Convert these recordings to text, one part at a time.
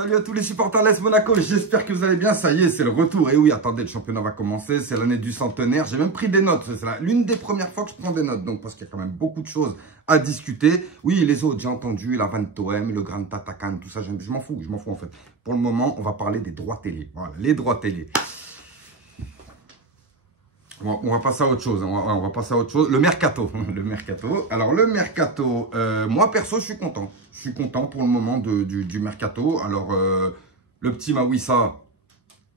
Salut à tous les supporters l'AS Monaco, j'espère que vous allez bien, ça y est, c'est le retour. Et oui, attendez, le championnat va commencer, c'est l'année du centenaire, j'ai même pris des notes, c'est l'une des premières fois que je prends des notes, donc parce qu'il y a quand même beaucoup de choses à discuter. Oui, les autres, j'ai entendu, la Van Toem, le Grand Tatakan, tout ça, je m'en fous en fait. Pour le moment, on va parler des droits télé, voilà, les droits télé. On va passer à autre chose, on va passer à autre chose. Le mercato, le mercato. Alors le mercato, moi perso, je suis content. Je suis content pour le moment du mercato. Alors le petit Mawissa,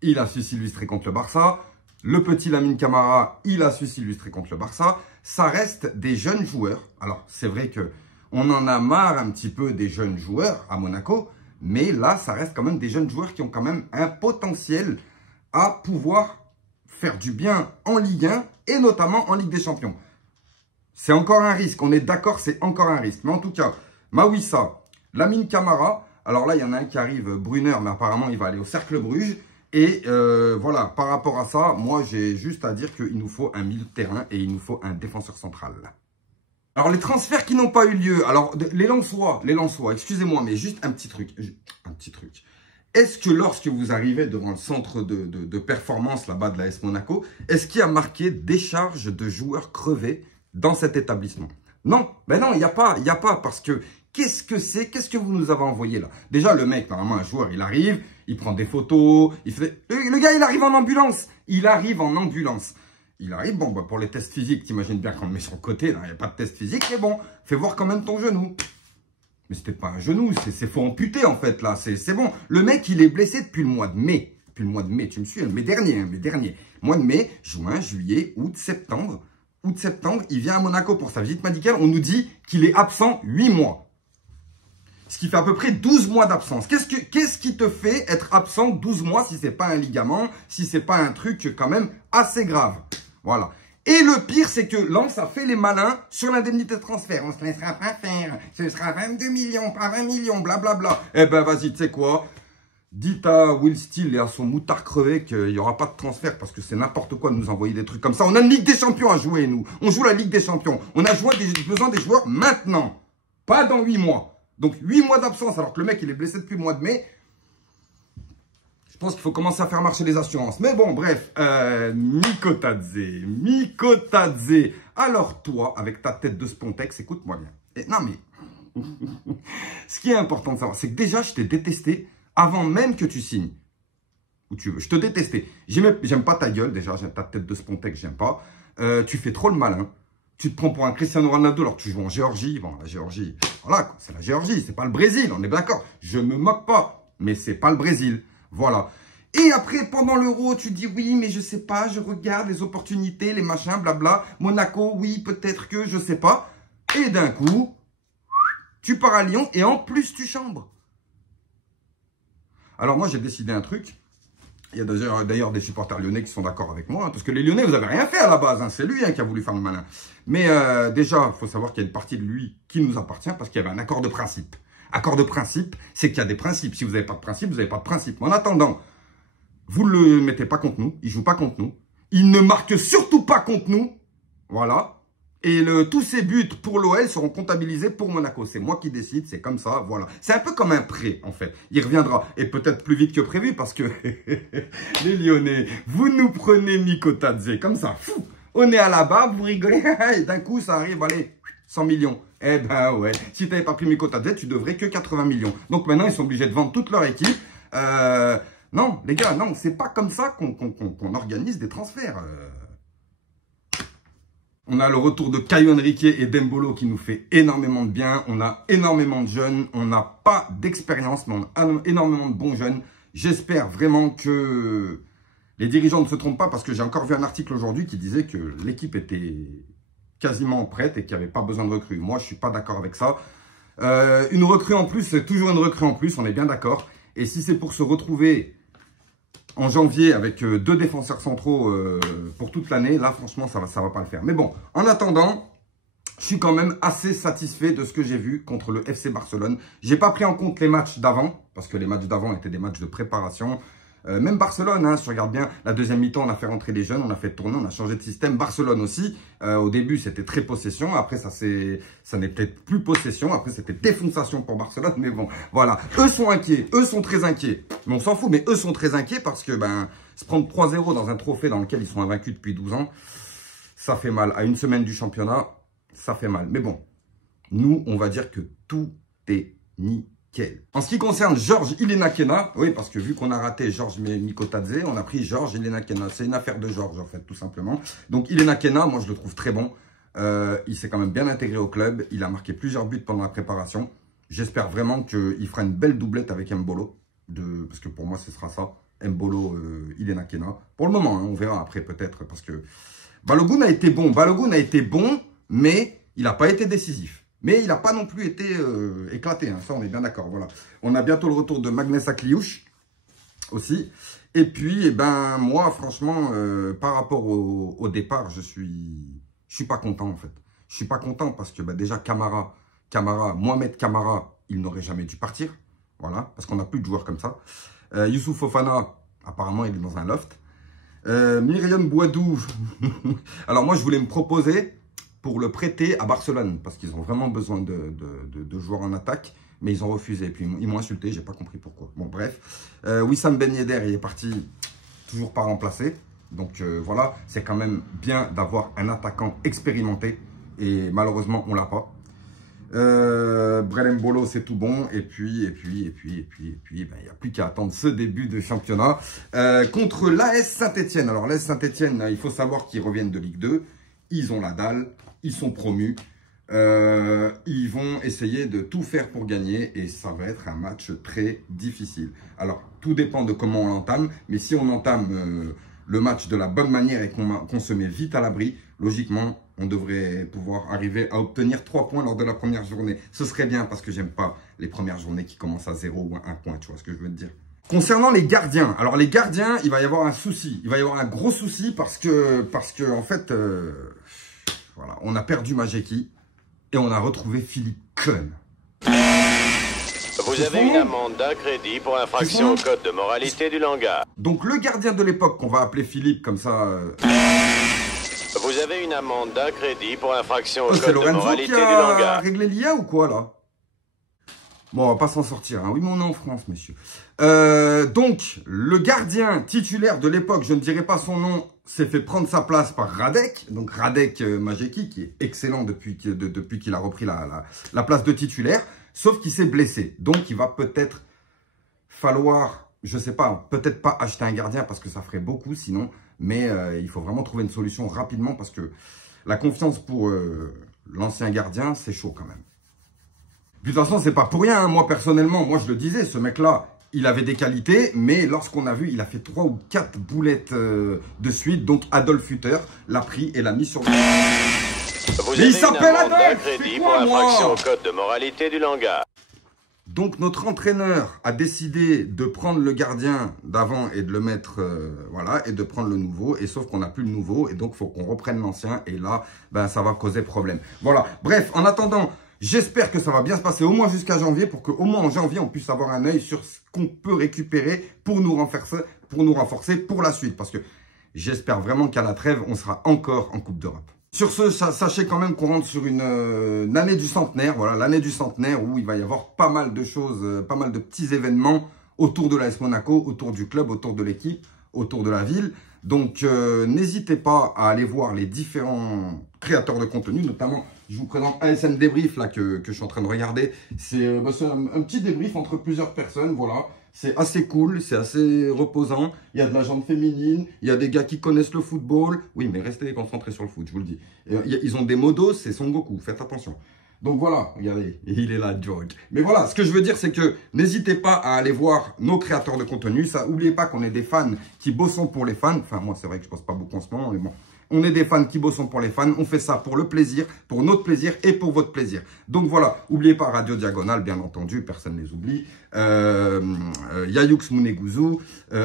il a su s'illustrer contre le Barça. Le petit Lamine Camara, il a su s'illustrer contre le Barça. Ça reste des jeunes joueurs. Alors c'est vrai que on en a marre un petit peu des jeunes joueurs à Monaco, mais là, ça reste quand même des jeunes joueurs qui ont quand même un potentiel à pouvoir faire du bien en Ligue 1 et notamment en Ligue des Champions. C'est encore un risque, on est d'accord, c'est encore un risque. Mais en tout cas, Mawissa, Lamine Camara, alors là, il y en a un qui arrive, Brunner, mais apparemment, il va aller au Cercle Bruges. Et voilà, par rapport à ça, moi, j'ai juste à dire qu'il nous faut un milieu de terrain et il nous faut un défenseur central. Alors, les transferts qui n'ont pas eu lieu, alors, les Lensois, excusez-moi, mais juste un petit truc. Est-ce que lorsque vous arrivez devant le centre de performance là-bas de l'AS Monaco, est-ce qu'il y a marqué décharge de joueurs crevés dans cet établissement? Non, ben non, il n'y a pas, parce que qu'est-ce que vous nous avez envoyé là? Déjà, le mec, normalement, un joueur, il arrive, il prend des photos, le gars, il arrive en ambulance, il arrive, bon, bah, pour les tests physiques, t'imagines bien qu'on le met sur le côté, il n'y a pas de test physique, mais bon, fais voir quand même ton genou. Mais c'était pas un genou, c'est faut amputer en fait là, c'est bon. Le mec il est blessé depuis le mois de mai. Depuis le mois de mai, tu me suis, mai dernier. Mois de mai, juin, juillet, août, septembre. Août, septembre, il vient à Monaco pour sa visite médicale. On nous dit qu'il est absent 8 mois. Ce qui fait à peu près 12 mois d'absence. Qu'est-ce qui te fait être absent 12 mois si c'est pas un ligament, si c'est pas un truc quand même assez grave? Voilà. Et le pire, c'est que Lens a fait les malins sur l'indemnité de transfert. On se laissera pas faire. Ce sera 22 millions, pas 20 millions, blablabla. Eh ben, vas-y, tu sais quoi? Dites à Will Steele et à son moutard crevé qu'il n'y aura pas de transfert parce que c'est n'importe quoi de nous envoyer des trucs comme ça. On a une Ligue des Champions à jouer, nous. On joue la Ligue des Champions. On a besoin des joueurs maintenant. Pas dans 8 mois. Donc, 8 mois d'absence alors que le mec, il est blessé depuis le mois de mai. Je pense qu'il faut commencer à faire marcher les assurances. Mais bon, bref, Mikotadze. Alors toi, avec ta tête de Spontex, écoute-moi bien. Non mais, ce qui est important de savoir, c'est que déjà, je t'ai détesté avant même que tu signes. Où tu veux, je te détestais. J'aime pas ta gueule, déjà, j'aime ta tête de Spontex, j'aime pas. Tu fais trop le malin. Tu te prends pour un Cristiano Ronaldo alors que tu joues en Géorgie. Bon, la Géorgie, voilà, c'est la Géorgie, c'est pas le Brésil, on est d'accord. Je me moque pas, mais c'est pas le Brésil. Voilà. Et après, pendant l'Euro, tu dis oui, mais je sais pas, je regarde les opportunités, les machins, blabla. Monaco, oui, peut-être que, je sais pas. Et d'un coup, tu pars à Lyon et en plus, tu chambres. Alors moi, j'ai décidé un truc. Il y a d'ailleurs des supporters lyonnais qui sont d'accord avec moi. Hein, parce que les Lyonnais, vous n'avez rien fait à la base. Hein, c'est lui qui a voulu faire le malin. Mais déjà, il faut savoir qu'il y a une partie de lui qui nous appartient parce qu'il y avait un accord de principe. Accord de principe, c'est qu'il y a des principes. Si vous n'avez pas de principe, vous n'avez pas de principe. Mais en attendant, vous ne le mettez pas contre nous. Il ne joue pas contre nous. Il ne marque surtout pas contre nous. Voilà. Et tous ses buts pour l'OL seront comptabilisés pour Monaco. C'est moi qui décide. C'est comme ça. Voilà. C'est un peu comme un prêt, en fait. Il reviendra. Et peut-être plus vite que prévu parce que les Lyonnais, vous nous prenez Mikotadze comme ça. Fou. On est à la barre, vous rigolez. Et d'un coup, ça arrive, allez, 100 millions. Eh ben ouais, si tu n'avais pas pris Mikotadze, tu devrais que 80 millions. Donc maintenant, ils sont obligés de vendre toute leur équipe. Non, les gars, non, c'est pas comme ça qu'on organise des transferts. On a le retour de Caio Henrique et Dembolo qui nous fait énormément de bien. On a énormément de jeunes. On n'a pas d'expérience, mais on a énormément de bons jeunes. J'espère vraiment que les dirigeants ne se trompent pas parce que j'ai encore vu un article aujourd'hui qui disait que l'équipe était quasiment prête et qu'il n'y avait pas besoin de recrues. Moi, je ne suis pas d'accord avec ça. Une recrue en plus, c'est toujours une recrue en plus, on est bien d'accord. Et si c'est pour se retrouver en janvier avec 2 défenseurs centraux pour toute l'année, là, franchement, ça va pas le faire. Mais bon, en attendant, je suis quand même assez satisfait de ce que j'ai vu contre le FC Barcelone. J'ai pas pris en compte les matchs d'avant, parce que les matchs d'avant étaient des matchs de préparation. Même Barcelone, hein, si tu regardes bien, la deuxième mi-temps, on a fait rentrer les jeunes, on a fait tourner, on a changé de système. Barcelone aussi, au début, c'était très possession. Après, ça n'est peut-être plus possession. Après, c'était défonçation pour Barcelone. Mais bon, voilà. Eux sont inquiets. Eux sont très inquiets. Mais on s'en fout, mais eux sont très inquiets parce que se prendre 3-0 dans un trophée dans lequel ils sont invaincus depuis 12 ans, ça fait mal. À une semaine du championnat, ça fait mal. Mais bon, nous, on va dire que tout est nickel. En ce qui concerne Georges Ilenakena, oui, parce que vu qu'on a raté Georges Mikotadze, on a pris Georges Ilenakena. C'est une affaire de Georges, en fait, tout simplement. Donc, Ilenakena, moi, je le trouve très bon. Il s'est quand même bien intégré au club. Il a marqué plusieurs buts pendant la préparation. J'espère vraiment qu'il fera une belle doublette avec Mbolo. Parce que pour moi, ce sera ça. Mbolo, Ilenakena. Pour le moment, hein, on verra après, peut-être, parce que Balogun a été bon. Balogun a été bon, mais il n'a pas été décisif. Mais il n'a pas non plus été éclaté, hein. Ça on est bien d'accord, voilà. On a bientôt le retour de Magnès Akliouche aussi. Et puis, moi, franchement, par rapport au départ, je suis pas content en fait. Je suis pas content parce que déjà Mohamed Camara, il n'aurait jamais dû partir. Voilà, parce qu'on n'a plus de joueurs comme ça. Youssouf Fofana, apparemment, il est dans un loft. Myriam Boadou, alors moi, je voulais me proposer pour le prêter à Barcelone, parce qu'ils ont vraiment besoin de joueurs en attaque, mais ils ont refusé, et puis ils m'ont insulté, j'ai pas compris pourquoi. Bon, bref. Wissam Ben Yedder, il est parti, toujours pas remplacé, donc voilà, c'est quand même bien d'avoir un attaquant expérimenté, et malheureusement, on l'a pas. Brelem Bolo, c'est tout bon, et puis, il n'y a plus qu'à attendre ce début de championnat contre l'AS Saint-Etienne. Alors, l'AS Saint-Etienne, il faut savoir qu'ils reviennent de Ligue 2, ils ont la dalle, ils sont promus, ils vont essayer de tout faire pour gagner et ça va être un match très difficile. Alors, tout dépend de comment on l'entame, mais si on entame le match de la bonne manière et qu'on se met vite à l'abri, logiquement, on devrait pouvoir arriver à obtenir 3 points lors de la première journée. Ce serait bien parce que j'aime pas les premières journées qui commencent à 0 ou à 1 point, tu vois ce que je veux te dire. Concernant les gardiens, alors les gardiens, il va y avoir un souci. Il va y avoir un gros souci parce que en fait, voilà, on a perdu Majeki et on a retrouvé Philippe Keun. Vous avez une amende d'un crédit pour infraction au code de moralité du langage. Donc le gardien de l'époque, qu'on va appeler Philippe, comme ça... Vous avez une amende d'un crédit pour infraction au c'est code de Lorenzo moralité qui du a langage. réglé l'IA ou quoi, là? Bon, on va pas s'en sortir, hein. Oui, mais on est en France, monsieur. Donc, le gardien titulaire de l'époque, je ne dirai pas son nom, s'est fait prendre sa place par Radek. Donc, Radek Majeki, qui est excellent depuis qu'il a repris la place de titulaire. Sauf qu'il s'est blessé. Donc, il va peut-être falloir, je sais pas, peut-être pas acheter un gardien parce que ça ferait beaucoup sinon. Mais il faut vraiment trouver une solution rapidement parce que la confiance pour l'ancien gardien, c'est chaud quand même. De toute façon, c'est pas pour rien, hein. Moi, personnellement, moi, je le disais, ce mec-là, il avait des qualités, mais lorsqu'on a vu, il a fait 3 ou 4 boulettes de suite. Donc, Adolf Hutter l'a pris et l'a mis sur le... Mais il s'appelle Adolf, crédit pour infraction au code de moralité du langage. Donc, notre entraîneur a décidé de prendre le gardien d'avant et de le mettre, voilà, et de prendre le nouveau. Et sauf qu'on n'a plus le nouveau, et donc, il faut qu'on reprenne l'ancien. Et là, ça va causer problème. Voilà. Bref, en attendant... J'espère que ça va bien se passer au moins jusqu'à janvier pour qu'au moins en janvier, on puisse avoir un œil sur ce qu'on peut récupérer pour nous renforcer pour la suite. Parce que j'espère vraiment qu'à la trêve, on sera encore en Coupe d'Europe. Sur ce, sachez quand même qu'on rentre sur une année du centenaire. Voilà, l'année du centenaire où il va y avoir pas mal de choses, pas mal de petits événements autour de l'AS Monaco, autour du club, autour de l'équipe, autour de la ville. Donc, n'hésitez pas à aller voir les différents créateurs de contenu, notamment, je vous présente ASM Débrief, là, que je suis en train de regarder. C'est un petit débrief entre plusieurs personnes, voilà. C'est assez cool, c'est assez reposant. Il y a de la jante féminine, il y a des gars qui connaissent le football. Oui, mais restez concentrés sur le foot, je vous le dis. Ils ont des modos, c'est Son Goku, faites attention. Donc voilà, regardez, il est là, George. Mais voilà, ce que je veux dire, c'est que n'hésitez pas à aller voir nos créateurs de contenu. Ça, n'oubliez pas qu'on est des fans qui bossons pour les fans. Enfin, moi, c'est vrai que je bosse pas beaucoup en ce moment, mais bon. On est des fans qui bossons pour les fans. On fait ça pour le plaisir, pour notre plaisir et pour votre plaisir. Donc voilà, n'oubliez pas Radio Diagonale, bien entendu, personne ne les oublie. Yayux Muneguzu,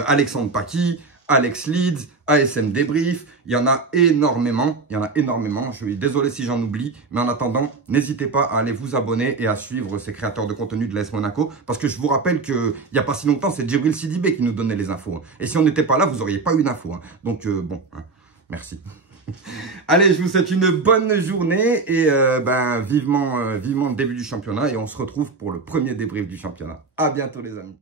Alexandre Paki, Alex Leeds, ASM Débrief, il y en a énormément, je suis désolé si j'en oublie, mais en attendant, n'hésitez pas à aller vous abonner et à suivre ces créateurs de contenu de l'AS Monaco, parce que je vous rappelle qu'il n'y a pas si longtemps, c'est Djibril Sidibé qui nous donnait les infos, et si on n'était pas là, vous n'auriez pas eu d'infos, donc bon, merci. Allez, je vous souhaite une bonne journée, et vivement le début du championnat, et on se retrouve pour le premier débrief du championnat. À bientôt les amis.